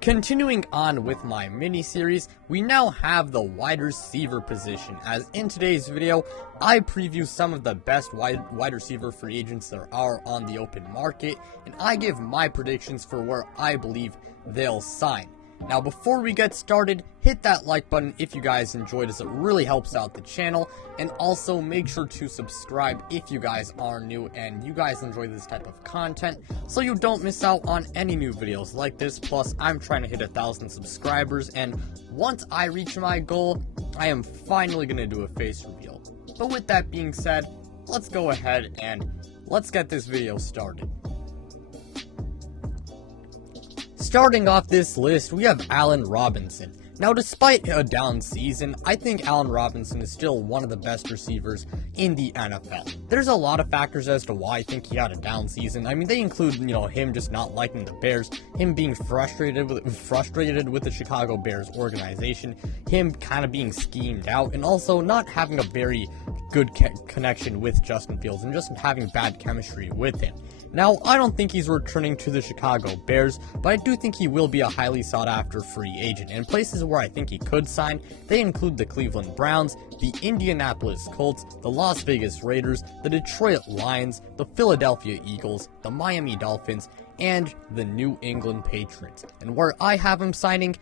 Continuing on with my mini-series, we now have the wide receiver position, as in today's video, I preview some of the best wide receiver free agents there are on the open market, and I give my predictions for where I believe they'll sign. Now, before we get started, hit that like button if you guys enjoyed, as it really helps out the channel, and also make sure to subscribe if you guys are new and you guys enjoy this type of content, so you don't miss out on any new videos like this. Plus, I'm trying to hit 1,000 subscribers, and once I reach my goal, I am finally going to do a face reveal. But with that being said, let's go ahead and let's get this video started. Starting off this list, we have Allen Robinson. Now, despite a down season, I think Allen Robinson is still one of the best receivers in the NFL. There's a lot of factors as to why I think he had a down season. I mean, they include, him just not liking the Bears, him being frustrated with the Chicago Bears organization, him kind of being schemed out, and also not having a very good connection with Justin Fields and just having bad chemistry with him. Now, I don't think he's returning to the Chicago Bears, but I do think he will be a highly sought-after free agent, and places where I think he could sign, they include the Cleveland Browns, the Indianapolis Colts, the Las Vegas Raiders, the Detroit Lions, the Philadelphia Eagles, the Miami Dolphins, and the New England Patriots. And where I have him signing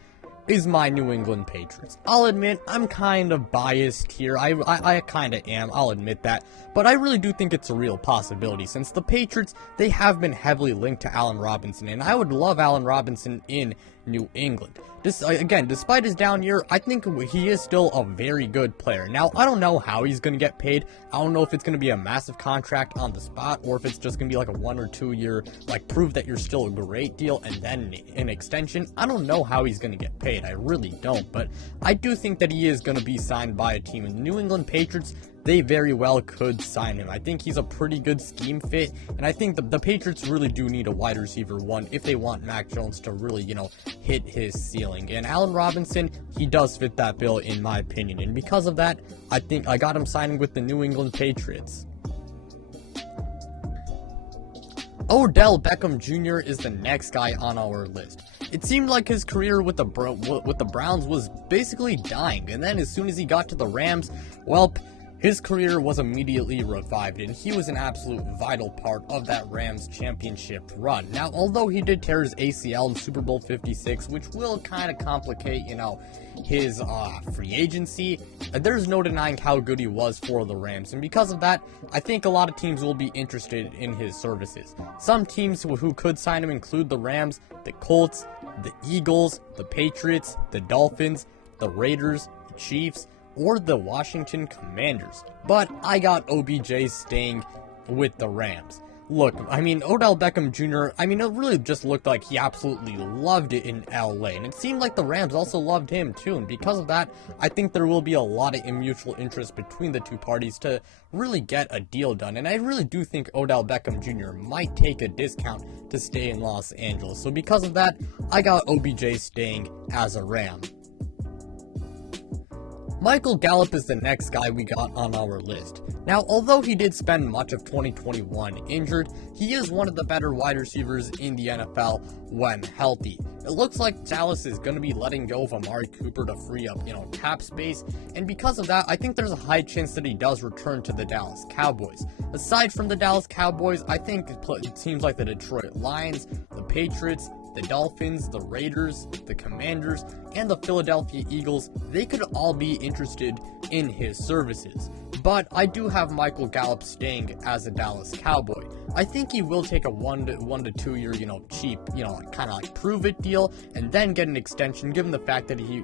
is my New England Patriots. I'll admit, I'm kind of biased here. I kind of am, I'll admit that. But I really do think it's a real possibility, since the Patriots, they have been heavily linked to Allen Robinson, and I would love Allen Robinson in New England. Again, despite his down year, I think he is still a very good player. Now, I don't know how he's going to get paid. I don't know if it's going to be a massive contract on the spot, or if it's just going to be like a 1 or 2 year, prove that you're still a great deal, and then an extension. I don't know how he's going to get paid. I really don't, but I do think that he is going to be signed by a team. And the New England Patriots, they very well could sign him. I think he's a pretty good scheme fit, and I think the Patriots really do need a wide receiver one if they want Mac Jones to really, hit his ceiling. And Allen Robinson, he does fit that bill in my opinion, and because of that, I think I got him signing with the New England Patriots. Odell Beckham Jr. is the next guy on our list. It seemed like his career with the Browns was basically dying, and then as soon as he got to the Rams, well, his career was immediately revived, and he was an absolute vital part of that Rams championship run. Now, although he did tear his ACL in Super Bowl 56, which will kind of complicate, his free agency, there's no denying how good he was for the Rams, and because of that, I think a lot of teams will be interested in his services. Some teams who could sign him include the Rams, the Colts, the Eagles, the Patriots, the Dolphins, the Raiders, the Chiefs, or the Washington Commanders. But I got OBJ staying with the Rams. Look, Odell Beckham Jr., it really just looked like he absolutely loved it in LA, and it seemed like the Rams also loved him too, and because of that, I think there will be a lot of mutual interest between the two parties to really get a deal done, and I really do think Odell Beckham Jr. might take a discount to stay in Los Angeles, so because of that, I got OBJ staying as a Ram. Michael Gallup is the next guy we got on our list. Now, although he did spend much of 2021 injured, he is one of the better wide receivers in the NFL when healthy. It looks like Dallas is going to be letting go of Amari Cooper to free up, cap space, and because of that, I think there's a high chance that he does return to the Dallas Cowboys. Aside from the Dallas Cowboys, I think it seems like the Detroit Lions, the Patriots, the Dolphins, the Raiders, the Commanders, and the Philadelphia Eagles, they could all be interested in his services. But I do have Michael Gallup staying as a Dallas Cowboy. I think he will take a 1 to 2 year, cheap, kind of prove it deal, and then get an extension, given the fact that he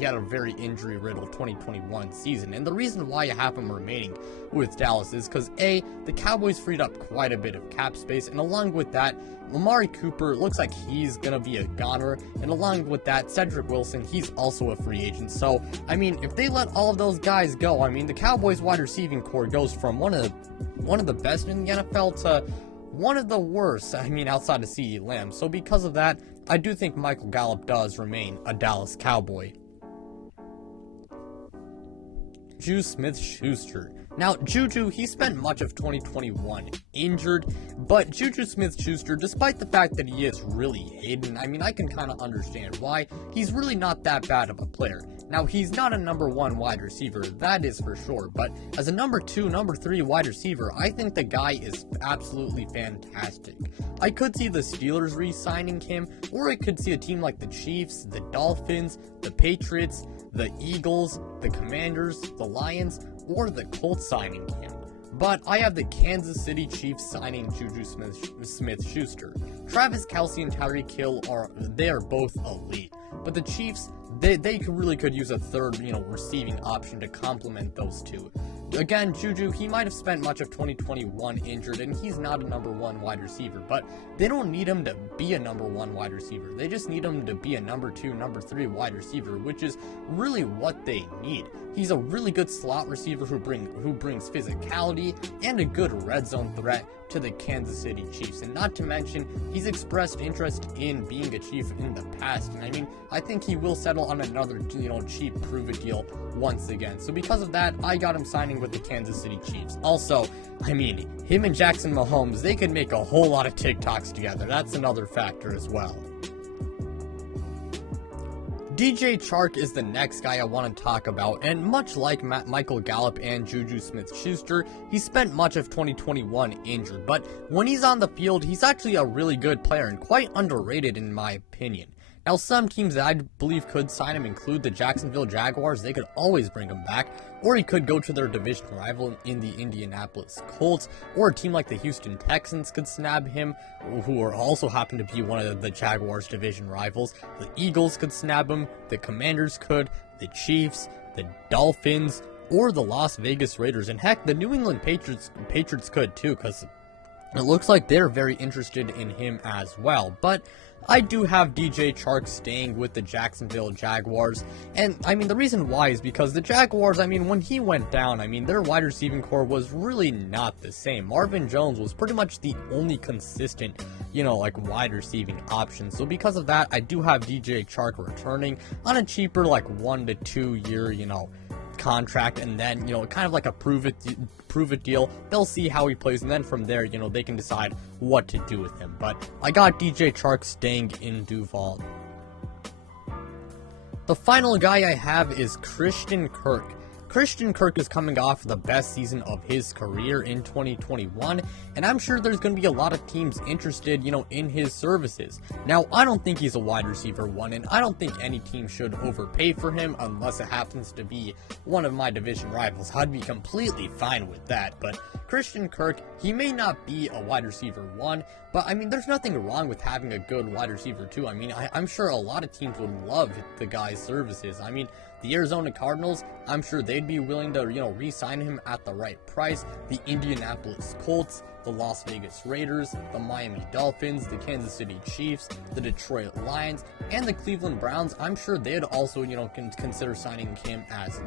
had a very injury-riddled 2021 season. And the reason why I have him remaining with Dallas is because A, the Cowboys freed up quite a bit of cap space, and along with that, Amari Cooper looks like he's gonna be a goner, and along with that, Cedric Wilson, he's also a free agent. So, if they let all of those guys go, the Cowboys wide receiving core goes from one of the best in the NFL to one of the worst, outside of CeeDee Lamb. So because of that, I do think Michael Gallup does remain a Dallas Cowboy. JuJu SmithSchuster. Now, JuJu, he spent much of 2021 injured, but JuJu SmithSchuster, despite the fact that he is really hated, I mean, I can kind of understand why, he's really not that bad of a player. Now, he's not a number 1 wide receiver, that is for sure, but as a number 2, number 3 wide receiver, I think the guy is absolutely fantastic. I could see the Steelers re-signing him, or I could see a team like the Chiefs, the Dolphins, the Patriots, the Eagles, the Commanders, the Lions, or the Colts signing him. But I have the Kansas City Chiefs signing JuJu SmithSchuster. Travis Kelce and Tyreek Hill are both elite. But the Chiefs, they really could use a third, receiving option to complement those two. Again, JuJu, he might have spent much of 2021 injured, and he's not a number 1 wide receiver, but they don't need him to be a number 1 wide receiver. They just need him to be a number 2, number 3 wide receiver, which is really what they need. He's a really good slot receiver who brings physicality and a good red zone threat to the Kansas City Chiefs, and not to mention, he's expressed interest in being a Chief in the past, and I mean, I think he will settle on another, cheap prove-it deal once again. So because of that, I got him signing with the Kansas City Chiefs. Also, I mean, him and Jackson Mahomes, they could make a whole lot of TikToks together. That's another factor as well. DJ Chark is the next guy I want to talk about, and much like Michael Gallup and JuJu SmithSchuster, he spent much of 2021 injured, but when he's on the field, he's actually a really good player and quite underrated in my opinion. Now, some teams that I believe could sign him include the Jacksonville Jaguars. They could always bring him back, or he could go to their division rival in the Indianapolis Colts, or a team like the Houston Texans could snab him, who also happen to be one of the Jaguars' division rivals. The Eagles could snab him, the Commanders could, the Chiefs, the Dolphins, or the Las Vegas Raiders, and heck, the New England Patriots could too, because it looks like they're very interested in him as well. But I do have DJ Chark staying with the Jacksonville Jaguars, and I mean, the reason why is because the Jaguars, I mean, when he went down, I mean, their wide receiving core was really not the same. Marvin Jones was pretty much the only consistent, wide receiving option. So because of that, I do have DJ Chark returning on a cheaper, 1 to 2 year, contract, and then kind of like a prove it deal. They'll see how he plays, and then from there they can decide what to do with him. But I got DJ Chark staying in Duval. The final guy I have is Christian Kirk. Christian Kirk is coming off the best season of his career in 2021, and I'm sure there's going to be a lot of teams interested, in his services. Now, I don't think he's a wide receiver 1, and I don't think any team should overpay for him unless it happens to be one of my division rivals. I'd be completely fine with that, but Christian Kirk, he may not be a wide receiver 1, but I mean, there's nothing wrong with having a good wide receiver 2. I mean, I'm sure a lot of teams would love the guy's services. I mean, the Arizona Cardinals, I'm sure they'd be willing to, re-sign him at the right price. The Indianapolis Colts, the Las Vegas Raiders, the Miami Dolphins, the Kansas City Chiefs, the Detroit Lions, and the Cleveland Browns, I'm sure they'd also, consider signing him as,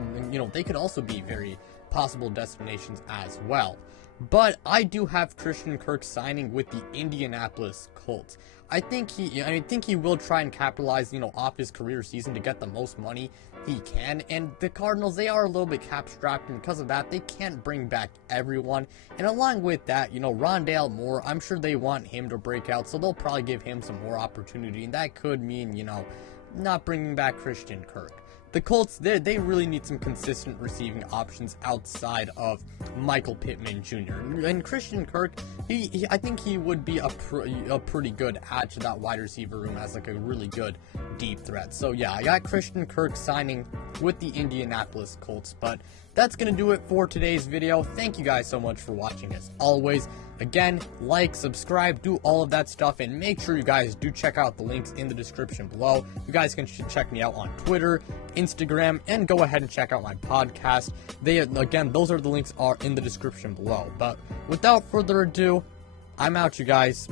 they could also be very possible destinations as well. But I do have Christian Kirk signing with the Indianapolis Colts. I think he will try and capitalize, off his career season to get the most money he can. And the Cardinals, they are a little bit cap strapped, and because of that, they can't bring back everyone. And along with that, Rondale Moore, I'm sure they want him to break out, so they'll probably give him some more opportunity, and that could mean, not bringing back Christian Kirk. The Colts, they really need some consistent receiving options outside of Michael Pittman Jr. And Christian Kirk, I think he would be a pretty good add to that wide receiver room as a really good deep threat. So yeah, I got Christian Kirk signing with the Indianapolis Colts. But that's going to do it for today's video. Thank you guys so much for watching as always. Again, like, subscribe, do all of that stuff, and make sure you guys do check out the links in the description below. You guys can check me out on Twitter, Instagram, and go ahead and check out my podcast. Those are the links are in the description below. But without further ado, I'm out, you guys.